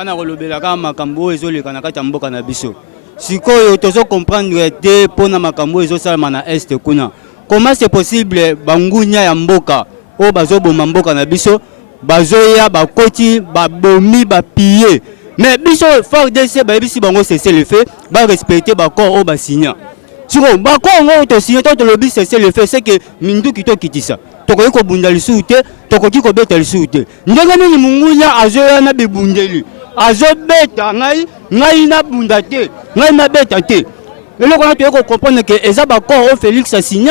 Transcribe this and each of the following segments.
Ngana kolobela kama makambo ezoleka na kati ya mboka na biso. Sikoyo tozo comprendre te pona makambo ezosalama na est kuna. Comment c'est possible bangunya ya mboka o bazoboma mboka na biso bazoya bakoti babomi bapiller mais biso fort DC ba bisi bango cesser le fait ba respecter ba corps o ba signa. Siko ba corps ngo to signer to lobi cesser le fait c'est que mindu kito kitisa. Toko ko bunda lisu te toko kiko beta lisu te. Ndenge nini mungunya azoya na bibundeli. Azobeta ngai na bunda te ngai na beta te. Eloko na to ko comprendre que eza ba corps o Félix a signé.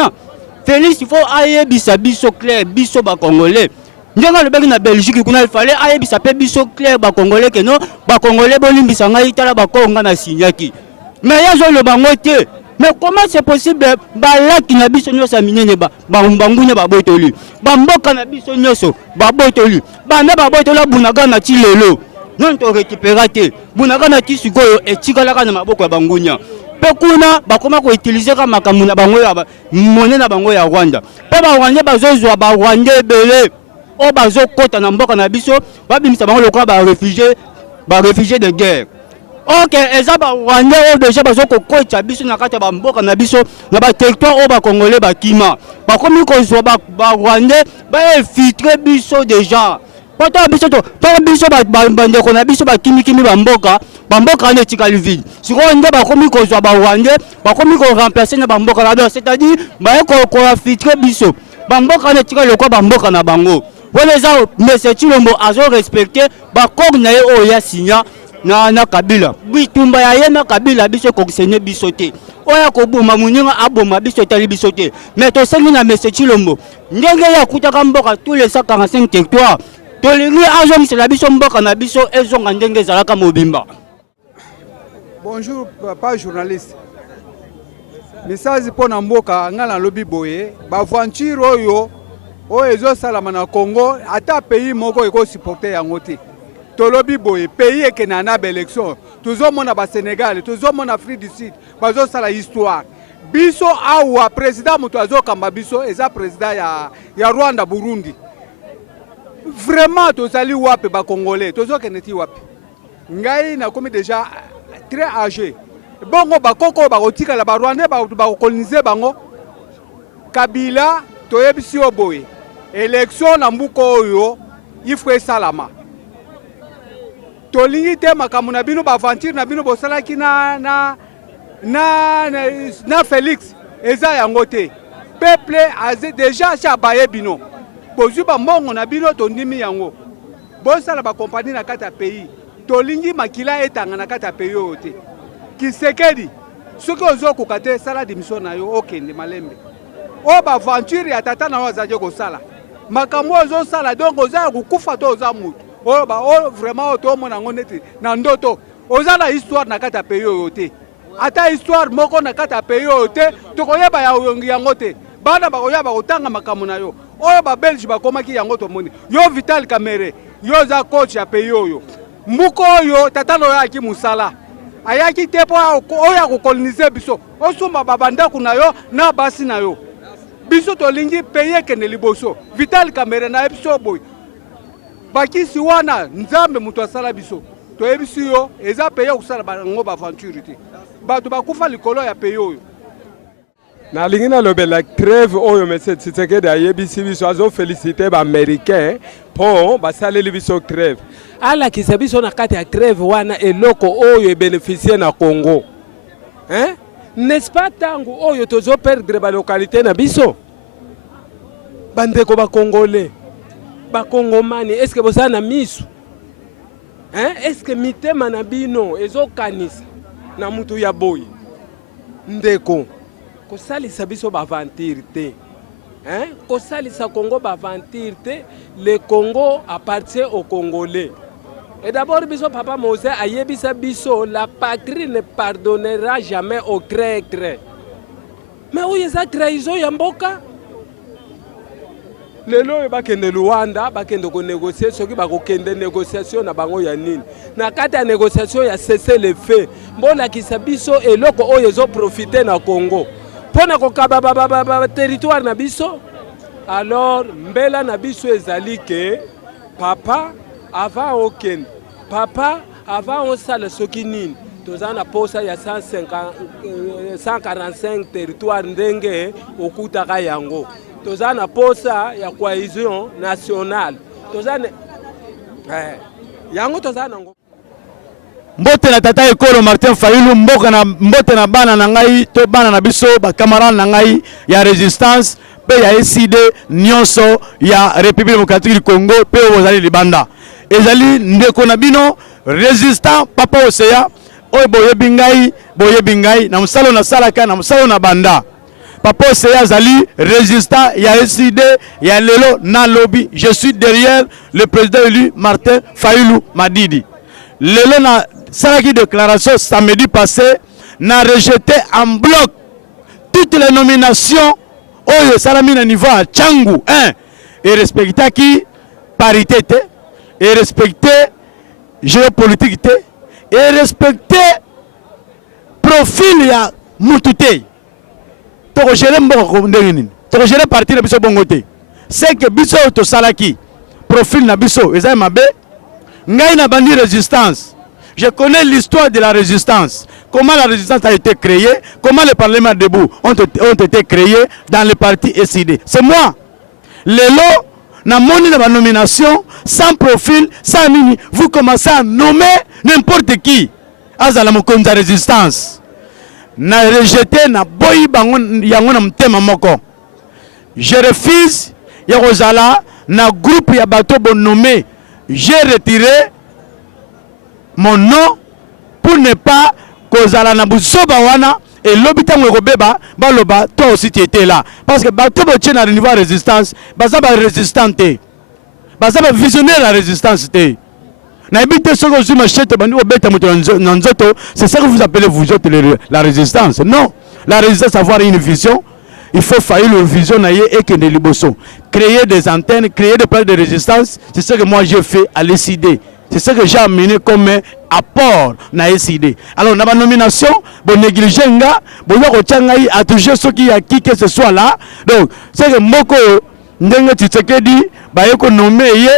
Félix il faut aye bisa biso clair biso ba congolais. Ndenge le beki na Belgique kuna il fallait aye bisa pe biso clair ba congolais que non ba congolais bolimbisa ngai tala ba konga na signaki. Mais yazo le bango te. Mais comment c'est possible ba laki na biso nyosa minene ba bangunya ba botoli. Ba mboka na biso nyoso ba botoli. Ba na ba botola bunaga na tilelo. Non to récupérer te. Bunaga na tisikoyo etikala kana maboko ya bangunya. Pekuna bakoma ko utiliser ka makambo na bango ya monnaie na bango ya Rwanda. Pe ba Rwanda bazozwa ba Rwanda belé o bazokota na mboka na biso babimisa bango lokola ba réfugiés de guerre. OK, eza ba Rwanda o déjà bazokokota biso na kati ya ba mboka na biso na ba territoire o ba congolais bakima. Bakomi ko zwa ba Rwanda ba infiltrer biso déjà. Poto biso to biso bande ko na biso ba kimi bamboka ne tikali vide. Siko nde bakomi ko zwa ba Rwanda bakomi ko remplacer na bamboka là, c'est-à-dire ba ko filtrer biso. Bamboka ne tikali ko bamboka na bango. Voilà ça monsieur Chilombo azo respecter ba kog na ye o ya signa na Kabila. Bitumba ya ye na Kabila biso ko senye biso te. Oya ko boma muninga aboma biso tali biso te. Mais to sengi na monsieur Chilombo. Ndenge ya kutaka mboka tous les 145 territoires. Bonjour, papa journaliste. Message pour Namboka, ngala lobby boye, ba aventure oyo ezo salama na Congo, ata pays moko eko supporter yango te. To lobby boye, pays ekenana ba élection, toujours mona ba Sénégal, toujours mona Afrique du Sud, bazo sala histoire. Biso awa président muto azo kamba biso, eza président ya Rwanda Burundi. Vraiment tozali wapi ba congolais tozo keneti wapi ngai na komi déjà très âgé bongo ba koko ba kotika la ba Rwanda ba coloniser bango Kabila toyebisi oboye élection na mbuko oyo ifwe salama tolingi te makambo na bino ba aventure na bino bosalaki na Félix eza yango te peuple a déjà chabaye bino bozuba mbongo na bino tondimi yango bosala ba compagnie na kata pays tolingi makila etanga na kata pays ote Kisekedi soki ozokoka te sala démission na yo okende malembe o ba aventure ya tata na wazaje ko sala makambo ozosala donc oza kokufa to oza mutu o ba o vraiment to mona ngoneti na ndoto ozala histoire na kata pays ote ata histoire moko na kata pays ote tokoyeba ya oyongi yango te bana bakoyeba kotanga makambo na yo oyo ba Belge bakomaki yango tomoni yo Vital Kamerhe yo za coach ya pays oyo mbuko oyo tatano yaki musala ayaki tepo oyo kokoloniser biso osumba babanda kuna yo na basi na yo biso tolingi pays kene liboso Vital Kamerhe na ebiso boy bakisi wana nzambe muto asala biso to ebisi yo eza pays kusala bango ba aventure te bato bakufa likolo ya pays oyo na lingina lobela trêve oyo monsieur Tshisekedi ayebisi biso azo féliciter ba américain po basaleli biso trêve ala kisa biso na kati ya trêve wana eloko oyo bénéficier na Congo n'est-ce pas tangu oyo tozo perdre ba localité na biso bandeko ba congolais ba kongomani est-ce que bosa na misu est-ce que mitema na bino ezokanisa na mutu ya boy ndeko kosalisa biso ba aventure te kosalisa Congo ba aventure te le Congo appartient aux Congolais et d'abord biso papa Mose ayebisa biso la patrie ne pardonnera jamais au traître mais oyo eza trahison ya mboka lelo bakende Luanda bakende ko négocier soki bakokende négociation na bango ya nini na kati ya négociation ya cesser le feu mbona kisa biso eloko oyo ezo profiter na Congo pona kokaba territoire na biso alors mbela na biso ezali ke papa avant okende papa avant on sala soki nini tozana posa ya 145 territoire ndenge okutaka yango tozana posa ya cohésion nationale tozana yango tozana ngo mbote na tata ekolo Martin Fayulu mbote na bana na ngai to bana na biso ba camarade na ngai ya résistance pe ya SID nyonso ya République démocratique du Congo pe ozali libanda ezali ndeko na bino résistant papa Oseya oyo boyebi ngai na mosalo na salaka na mosalo na banda papa Oseya azali résistant ya SID ya lelo na lobby je suis derrière le président élu Martin Fayulu Madidi lelo na salaki déclaration samedi passé n'a rejeté en bloc toutes les nominations oyo salami na niveau à Tchangu et respecta qui parité et respecté géopolitique et respecté profil ya mutute to gérer mboko ndenge nini to gérer parti na biso bongote c'est que biso to salaki profil na biso ezai mabe ngai na bandi résistance. Je connais l'histoire de la résistance. Comment la résistance a été créée, comment les parlements debout ont été créés dans le parti SID. C'est moi. Lelo, na moni na nomination, sans profil, sans mini, vous commencez à nommer n'importe qui. Azala mokonza résistance. Na rejeté na boyi bangon yango na mtema moko. Je refuse ya kozala na groupe ya bato bon nommé. J'ai retiré mon nom pour ne pas kozala na busoba wana et l'hôpital ngobeba baloba toi aussi tu étais là parce que bato boche na niveau résistance baza ba résistante baza ba visionnaire la résistance té na ebité soko zu machete bandi obeta moto na nzoto c'est ça que vous appelez vous autres la résistance. Non, la résistance avoir une vision. Il faut faire une vision et que des liboso. Créer des antennes, créer des plaques de résistance, c'est ce que moi j'ai fait à l'SID. C'est ce que j'ai amené comme apport na SID. Alors, dans ma nomination, bon négligé nga, bon yoko tchangai a toujours ceux qui a qui que ce soit là. Donc, c'est que moko ndenga Tshisekedi ba yoko nommé ye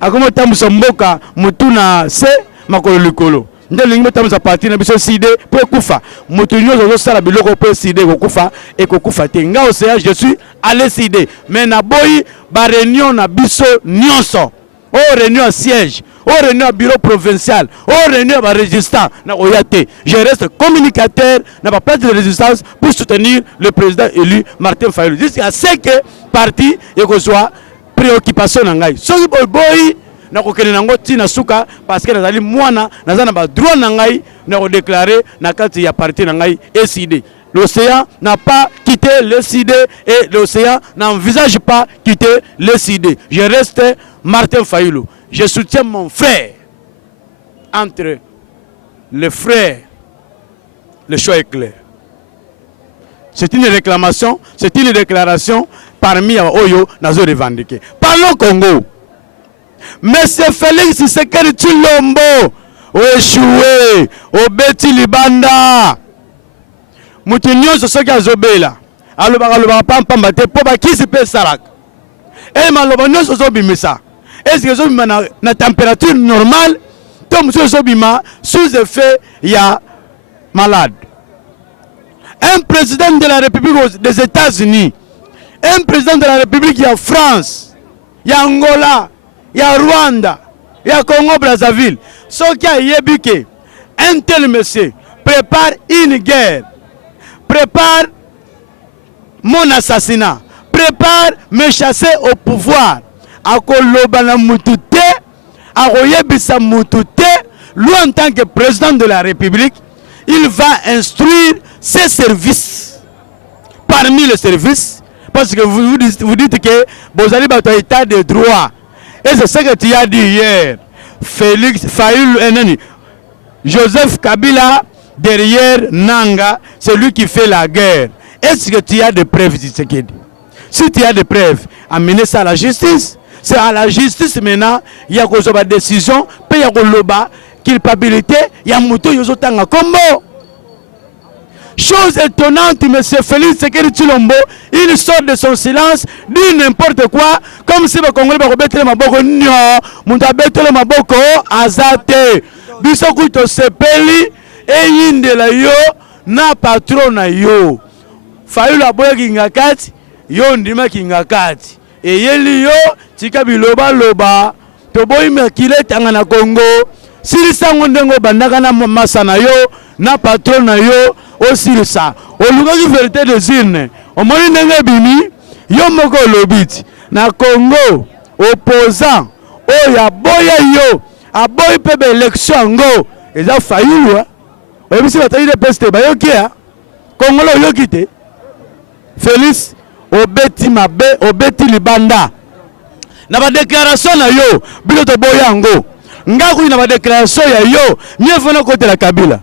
akomo tambusa mboka mutuna se makolo likolo. Ndelingi tamusa parti na biso SID pour kufa. Mutunyo zo sala biloko pour SID ko kufa et ko kufa te. Nga Oseya je suis à l'SID. Mais na boy ba réunion na biso nyonso. Oh réunion siège, oh réunion bureau provincial, oh réunion à résistant, na oyate. Je reste communicateur na pas place de résistance pour soutenir le président élu Martin Fayulu. Jusqu'à ce que parti et que soit préoccupation nangai. Soki boy na kokene nango tina suka parce que nazali mwana nazana ba droit nangai na ko déclarer na kati ya parti nangai SID. L'Océan n'a pas quitté le SID et l'Océan n'envisage pas quitter le SID. Je reste Martin Fayulu. Je soutiens mon frère. Entre les frères, le choix est clair. C'est une réclamation, c'est une déclaration parmi Oyo Nazo revendiqué. Parlons Congo. Monsieur Félix Tshisekedi Tshilombo, échoué, au Beti Libanda. Moutinyo soki azobela alobaka pamba te po bakisi pe salaka et maloba nyonso zobimisa est-ce que zobima na température normale to muso zobima sous effet ya malade. Un président de la République des États-Unis, un président de la République ya France, ya Angola, ya Rwanda, ya Congo Brazzaville, soki ayebi ke un tel monsieur prépare une guerre, prépare mon assassinat, prépare me chasser au pouvoir. Akoloba na mutute, akoyebisa mutute, lui en tant que président de la République, il va instruire ses services. Parmi les services, parce que vous dites que vous allez battre l'état de droit. Et c'est ce que tu as dit hier. Félix Fayulu, Joseph Kabila, derrière Nanga, c'est lui qui fait la guerre. Est-ce que tu as des preuves, Tshisekedi? Si tu as des preuves, amenez ça à la justice. C'est à la justice maintenant, il y a une décision, puis il y a une culpabilité, il y a un mouton, il y a un combo. Chose étonnante, M. Félix Tshisekedi Tshilombo, il sort de son silence, dit n'importe quoi, comme si le Congolais va remettre les maboko. Non, mon tabette les maboko, azate. biso kuto sepeli eyindela yo na patron na yo Fayulu aboya kinga kati yo ndima kinga kati eyeli yo tika biloba loba toboyi makile tanga na Congo silisango ndengo bandaka na masana yo na patron na yo osilisa olukaki vérité des urnes omoni ndenge bimi yo moko olobiti na Congo opposant oyo aboya yo aboyi mpe baélection yango eza Fayulu oyebisi batali de peste bayoki ya Congo lo oyoki te Félix obeti mabe obeti libanda na ba déclaration na yo bino to boya yango ngaku na ba déclaration ya yo mieux vaut na côté la Kabila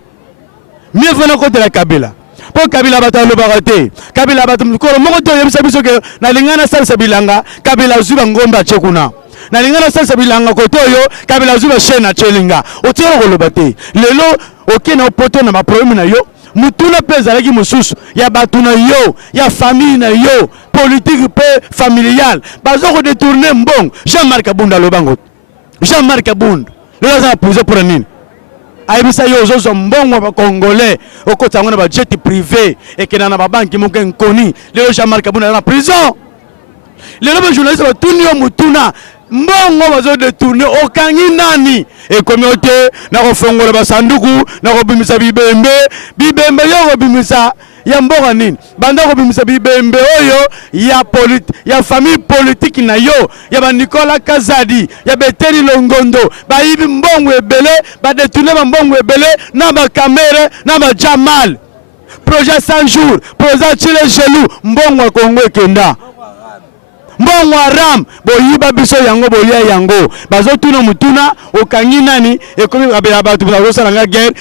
mieux vaut na côté la Kabila po Kabila bata lobaka te Kabila bata mukoro moko to yebisa biso ke na lingana salsa bilanga Kabila zuba ngomba chekuna na lingana salsa bilanga koto yo Kabila zuba shena chelinga otiro koloba te lelo okena opoto na ma problème na yo mutuna pesa laki mususu ya batuna yo ya famille na yo politique pe familiale bazoko détourner mbong Jean-Marc Abunda lobango Jean-Marc Abunda lelo za poser pour nini ayebisa yo ozozo mbongo ba congolais okota ngona ba jet privé ekena na ba banki moke nkoni lelo Jean-Marc Abunda na prison lelo ba journaliste ba tuni yo mutuna mbongo bazo détourner okangi nani ekomiote na kofongola basanduku na kobimisa bibembe yo kobimisa ya mboka nini banda kobimisa bibembe oyo ya famille politique na yo ya ba Nicolas Kazadi ya Beteli Longondo bayibi mbongo ebele ba détourner ba mbongo ebele na ba kamera na ba Jamal projet 100 jours projet Chile Gelou mbongo Kongo ekenda mbongo haram boyiba biso yango bolia yango bazotuna mutuna okangi nani ekomi kabela batu bazosala nga guerre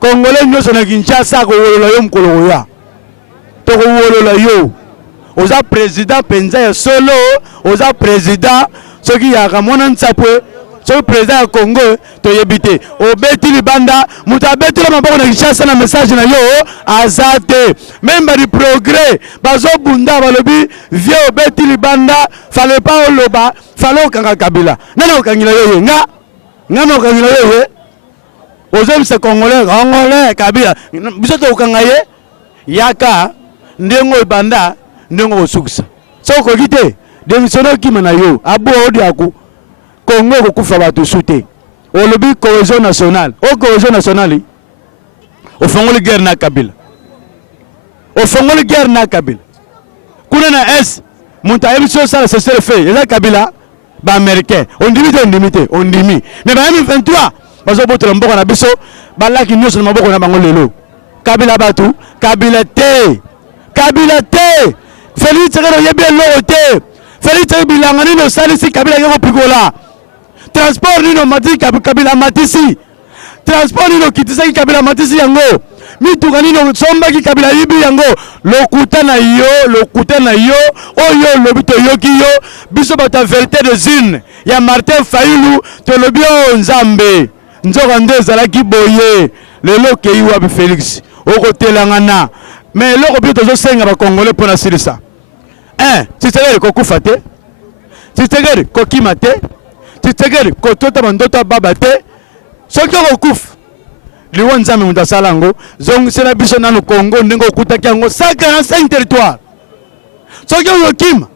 Congolais nyonso na Kinshasa ko wolola yo mukolo ya to ko wolola yo oza président penza ya solo oza président soki ya kamona ntsapwe soki président ya Congo to yebite obeti libanda mutabeti la maboko na Kinshasa na message na yo azate même di progrès bazo bunda balobi vie obeti libanda fallait pas oloba fallait okanga Kabila nana okangila yo nga ngana okangila yo ozem se Congolais Kabila biso to okanga ye yaka ndengo banda ndengo osukisa soko kite démissionner kima na yo abo odi aku Congo kokufa bato sute olobi cohésion nationale o cohésion nationale ofongoli guerre na Kabila ofongoli guerre na Kabila kuna na es munta ebiso sala c'est fait eza Kabila ba américain ondimi mais ba M23 bazo botola mboko na biso balaki nyonso na maboko na bango lelo Kabila batu Kabila te Félix Tshisekedi yebi lo te Félix Tshisekedi bilanga nino salisi Kabila yego pikola transport nino matisi Kabila matisi transport nino kitisaki Kabila matisi yango mituka nino sombaki Kabila yibi yango lokuta na yo oyo lobito yoki yo biso bata vérité des urnes ya Martin Fayulu to lobi o nzambe nzoka nde zalaki boye lelo kei wa Félix okotelangana mais loko bito zo senga ba Congolais pona silisa Tshisekedi kokufa te Tshisekedi kokima te Tshisekedi kotota bandoto baba te soki okokufa liwa nzambe mutu asala yango zongisela biso nanu Congo ndenge okutaki yango 145 territoire soki okokima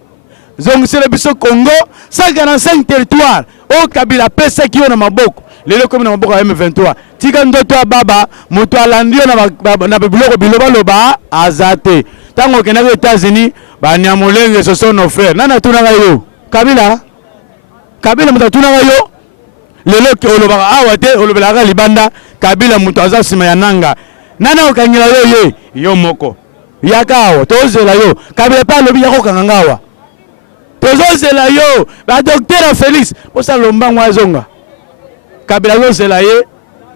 zongisela biso Congo 145 territoire o Kabila pesaki yo na maboko lelo komi na maboko ya M23 tika ndoto ya baba mutu alandi yo na biloko biloba aza te ntango okendaki États-Unis banyamulenge soso nos frères nani atunaka yo Kabila mutu atunaka yo lelo ke olobaka awa te olobelaka libanda Kabila mutu aza nsima ya nanga nani okangela yo yo moko yaka awa tozela yo Kabila pa alobi yako okanga awa tozozela yo badokter Félix posa lombango azonga Kabila azozela ye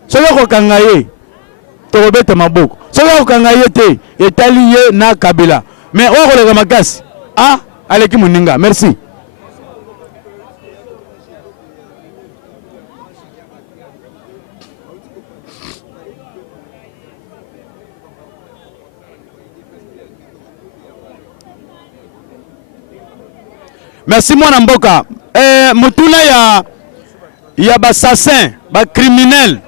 soki okokanga ye tokobeta maboko soki okokanga ye te etali ye na Kabila mais okoleka makasi aleki moninga merci. Merci mwana mboka mutuna il y a des assassins, des criminels.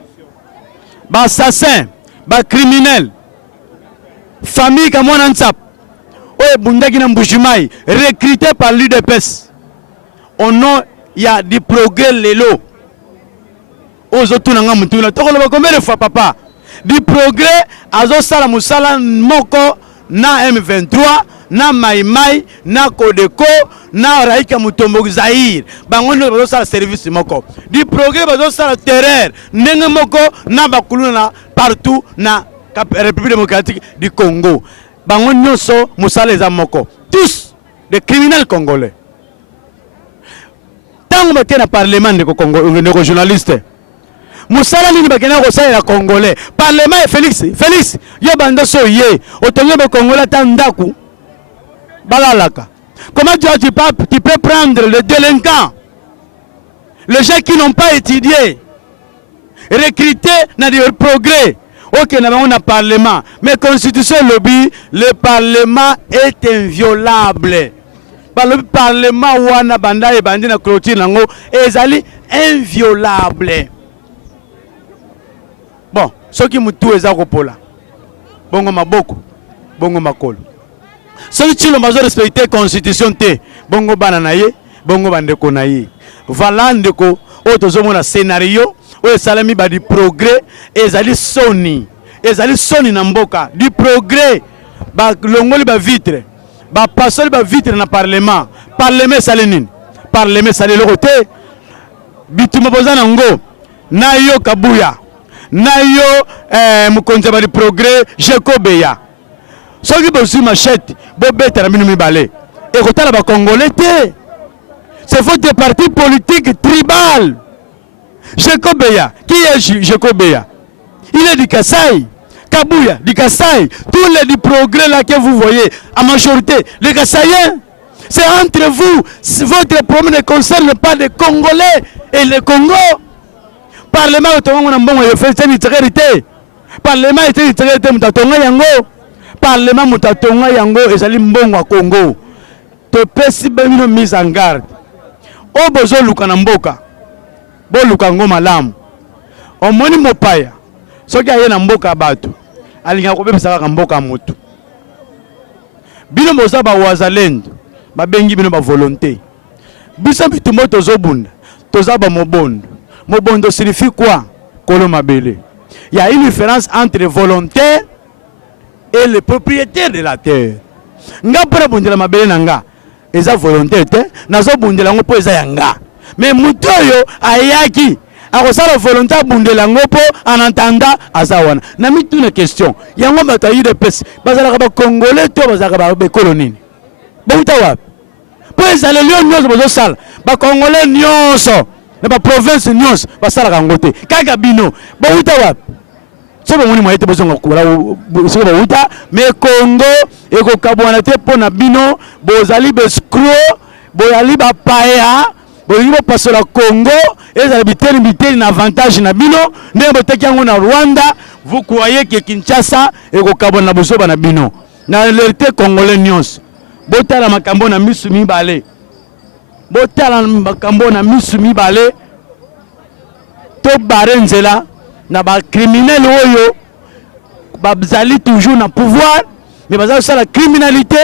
Des assassins, des criminels. Famille comme on en recruté par l'UDPS. Au nom, il y a du progrès lélo. Aux autres, combien de fois, papa? Du progrès, azo sala musala moko na M23, na Maïmaï, na Kodeko, na Raïka Mutombo Zahir. Bangono bazo sala service moko. Du progrès bazo sala terreur. Nenge moko na bakuluna partout na République démocratique du Congo. Bangono so musala za moko. Tous des criminels congolais. Tant que na parlement de Congo, de journalistes. Musala nini bakena ko sala congolais. Parlement Félix, yo bando so yé. Otonyo be congolais tandaku. Balalaka. Comment tu peux prendre les délinquants, les gens qui n'ont pas étudié, recruter dans des progrès. Ok, nous avons un parlement, mais constitution lobby, le parlement est inviolable. Le parlement wana banda et bandi na clôture nango ezali inviolable. Bon, ceux qui mutu ezako pola. Bongo maboko, bongo makolo. Ceux qui ont respecté la constitution, bongo bananaye, bongo bandeko naye. Voilà ndeko, otozomo na scénario, o salami ba du progrès, ezali soni na mboka, du progrès, ba longoli ba vitre, ba pasoli ba vitre na parlement, parlement salenine, parlement salelo côté, bituma bozana ngo, na yo Kabuya, na yo mukonza ba du progrès, Jekobeya. Ceux qui ont machette, c'est votre parti politique tribal. Jekobeya, qui est Jekobeya? Il est du Kassai. Kabuya, du Kassai. Tous les progrès là que vous voyez, à majorité, les Kassaïens, c'est entre vous. Votre problème ne concerne pas les Congolais et le Congo. Parlement, Parlement est une Parlement mutatonga yango ezali mbongo wa Congo. To pesi bino mise en garde. O bozo luka na mboka. Bo luka ngo malamu. Omoni mopaya. Soki aye na mboka bato. Alinga ko bebisa ka mboka mutu. Bino boza ba wazalendo. Ba bengi bino ba volonté. Bisa bitumbo tozobunda. Toza ba mobondo. Mobondo signifie quoi? Kolo mabele. Il y a une différence entre volontaire et le propriétaire de la terre. Nga pora bundela mabele nanga eza volontaire te nazo bundela ngo po eza yanga. Mais mutoyo ayaki akosala volontaire bundela ngo po en entendant azawana. Na mitu une question. Yango batayi de pes bazala ba congolais to bazala ba colonie. Bouta wapi? Po eza le lion nyonso bozo sala. Ba congolais nyonso na ba province nyonso basala ka ngote. Kaka bino. Bouta wapi? Mais Congo eko kabwana te pona bino bozali bescro boyali ba paea bolingo pasola Congo ezali biteli na avantage na bino ndenge boteki yango na Rwanda. Vous croyez que Kinshasa eko kabwana bosoba na bino na réalité congolais nyonso botala makambo na misu mibale, botala makambo na misu mibale to barenzela na ba criminel oyo bazali toujours na pouvoir mais bazali ça la criminalité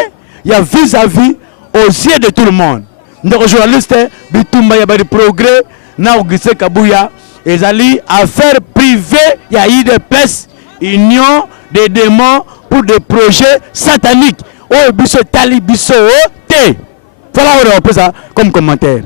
il y a vis-à-vis aux yeux de tout le monde. Ndeko journaliste bitumba ya ba progrès na Auguste Kabuya ezali affaire privée ya UDPS, union des démons pour des projets sataniques. Oh biso tali biso te. Voilà on peut ça comme commentaire.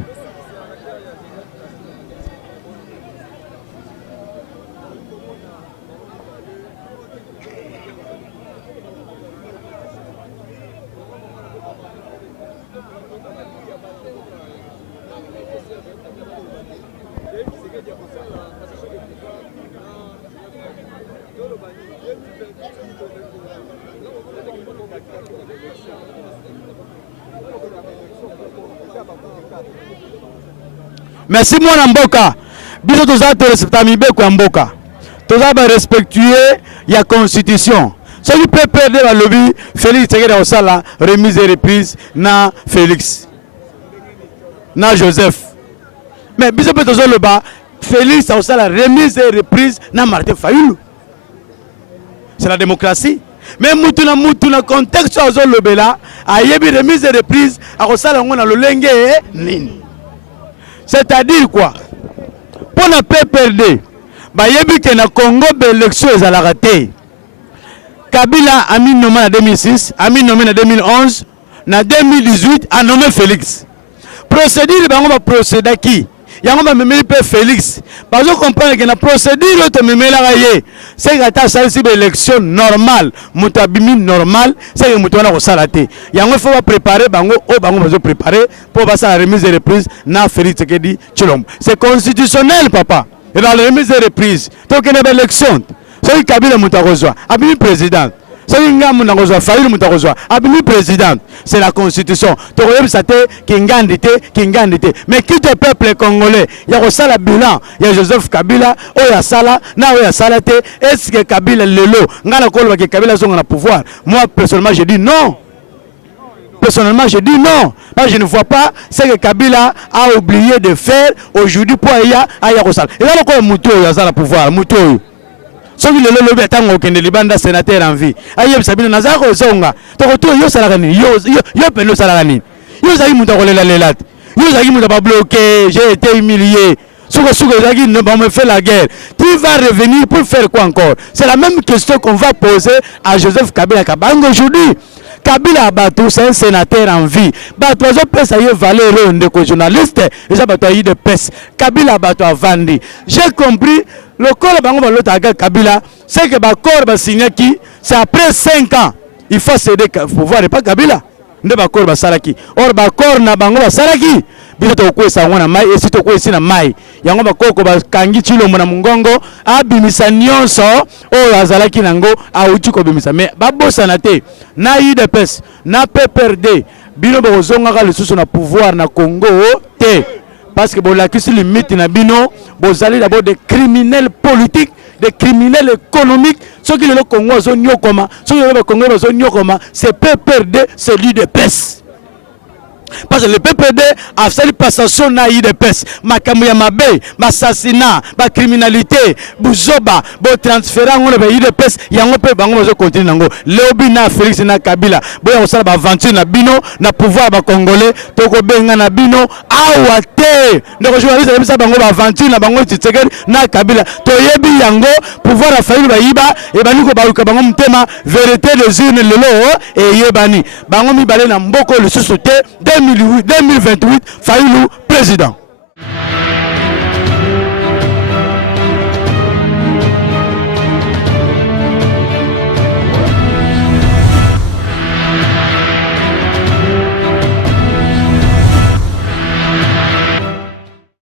Merci mon mboka. Biso toza te respecter mibeko ya mboka. Toza ba respectuer ya constitution. Ce qui peut perdre la lobby Félix Tshisekedi au sala remise et reprise na Félix. Na Joseph. Mais biso peut toza le bas Félix a la remise et reprise na Martin Fayulu. C'est la démocratie. Mais mutuna contexte azo lobela ayebi remise et reprise a kosala ngona lolenge nini. C'est-à-dire quoi? Pour na PPRD ba yebi ke na Congo l'élection ezalaka te. Kabila a mis nommé en 2006, a mis nommé en 2011, en 2018 a nommé Félix. Procédure bango ba procéder qui? Yango ba memeli pe Félix. Bazo comprendre que na procédure to memela ye. C'est gata salisi be élection normale, mutabimi normal, c'est que mutona ko salate. Yango faut ba préparer bango o bango bazo préparer pour ba sa remise et reprise na Félix Tshisekedi Tshilombo. C'est constitutionnel papa. Et dans la remise et reprise, to que na élection. C'est Kabila mutakozwa, abimi président. C'est Ngamu Nakozwa, Fayulu mutakozwa, abimi président. C'est la constitution. Tokoyebi sate kingandite. Mais qui le peuple congolais, il y a aussi la bilan, il y a Joseph Kabila, Oya Sala, na Oya Salate, est-ce que Kabila lelo, ngana kolwa que Kabila sont en pouvoir. Moi personnellement je dis non. Personnellement, je dis non. Moi, je ne vois pas ce que Kabila a oublié de faire aujourd'hui pour Aya Kosala. Et là, encore Moutou, il y a le pouvoir. Moutou. Soki le lobe tango kende libanda sénateur en vie. Aye Sabina Nazako zonga. Tokoto yo salagani. Yo pelo salagani. Yo zaki muta kolela lelat. Yo zaki muta pas bloqué, j'ai été humilié. Souko zaki ne va me faire la guerre. Tu vas revenir pour faire quoi encore? C'est la même question qu'on va poser à Joseph Kabila Kabango aujourd'hui. Kabila Abatou, c'est un sénateur en vie. Bato azo pesa ye valeur ndeko journaliste. Et ça bato ayi de pes. Kabila Abatou a vandi. J'ai compris. Le corps bango balota Kabila, c'est que ba corps ba signé qui, c'est après 5 ans. Il faut céder pouvoir et pas Kabila. Nde ba corps ba salaki. Or ba corps na bango ba salaki. Bila to ko esa ngona mai esi to ko esi na mai. Yango ba koko ba kangi Tshilombo na mungongo abimisa nyonso o azalaki nango a uti ko bimisa. Mais ba bosa te na UDPS na PPRD bino ba ozonga ka lisusu na pouvoir na Congo te. Parce que la question limite na bino, vous allez d'abord des criminels politiques, des criminels économiques. Ceux qui le Congo sont nyokoma, ceux qui le Congo sont nyokoma, c'est PPRD, c'est l'UDPS. Parce que le PPD a fait une passation na UDPS, makamuya mabe, assassinat, ma criminalité, buzoba, bo transfert ngone ba UDPS, yango pe bango zo continue nango. Leobi na Félix na Kabila, bo ya osala ba aventure na bino, na pouvoir ba congolais, toko benga na bino, awate. Ndeko journaliste bisa bango ba aventure na bango Tshisekedi na Kabila. To yebi yango, pouvoir a failli ba yiba, e baniko ba luka bango mtema, vérité des urnes lelo e yebani. Bango mi balé na mboko le sous-sauté 2028, Fayulu président.